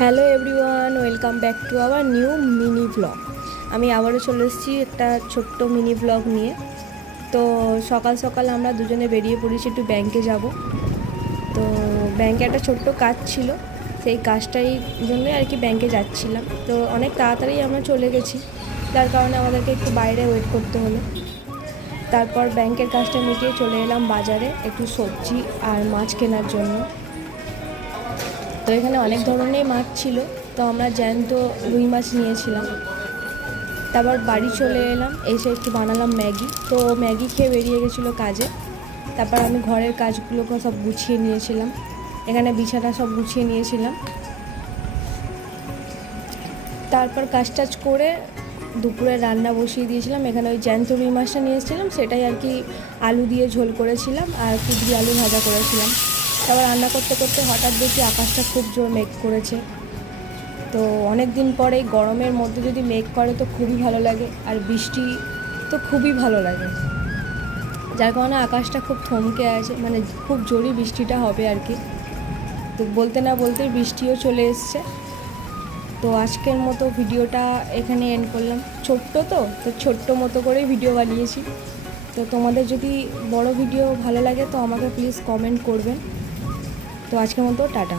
Hello everyone, welcome back to our new mini blog. আমি আবারও চলে এসেছি একটা ছোট্ট মিনি ব্লগ নিয়ে। তো সকাল সকাল আমরা দুজনে বেরিয়ে পড়েছি একটু ব্যাংকে যাব। তো ব্যাংকে একটা ছোট্ট কাজ ছিল, সেই কাজটাই জন্যই আর কি ব্যাংকে যাচ্ছিলাম। তো অনেক তাড়াতাড়ি আমরা চলে গেছি, যার কারণে আমাদেরকে একটু বাইরে ওয়েট করতে হলো। তারপর ব্যাংকের কাজটা মিটিয়ে চলে এলাম বাজারে একটু সবজি আর মাছ কেনার জন্য। তো এখানে অনেক ধরনের মাছ ছিল, তো আমরা জ্যান্ত রুই মাছ নিয়েছিলাম। তারপর বাড়ি চলে এলাম, এসে একটু বানালাম ম্যাগি। তো ম্যাগি খেয়ে বেরিয়ে গেছিলো কাজে। তারপর আমি ঘরের কাজগুলোকে সব গুছিয়ে নিয়েছিলাম, এখানে বিছানা সব গুছিয়ে নিয়েছিলাম। তারপর কাজ টাজ করে দুপুরে রান্না বসিয়ে দিয়েছিলাম। এখানে ওই জ্যান্ত রুই মাছটা নিয়ে এসেছিলাম, সেটাই আর কি আলু দিয়ে ঝোল করেছিলাম আর কুদরি আলু ভাজা করেছিলাম। তারপর রান্না করতে করতে হঠাৎ দেখি আকাশটা খুব জোর মেঘ করেছে। তো অনেক দিন পরে গরমের মধ্যে যদি মেঘ করে তো খুবই ভালো লাগে, আর বৃষ্টি তো খুবই ভালো লাগে, যার কারণে আকাশটা খুব থমকে আছে, মানে খুব জোরই বৃষ্টিটা হবে আর কি। তো বলতে না বলতেই বৃষ্টিও চলে এসছে। তো আজকের মতো ভিডিওটা এখানে এন্ড করলাম। তো ছোট্ট মতো করেই ভিডিও বানিয়েছি। তো তোমাদের যদি বড় ভিডিও ভালো লাগে তো আমাকে প্লিজ কমেন্ট করবেন। তো আজকের মতো টাটা।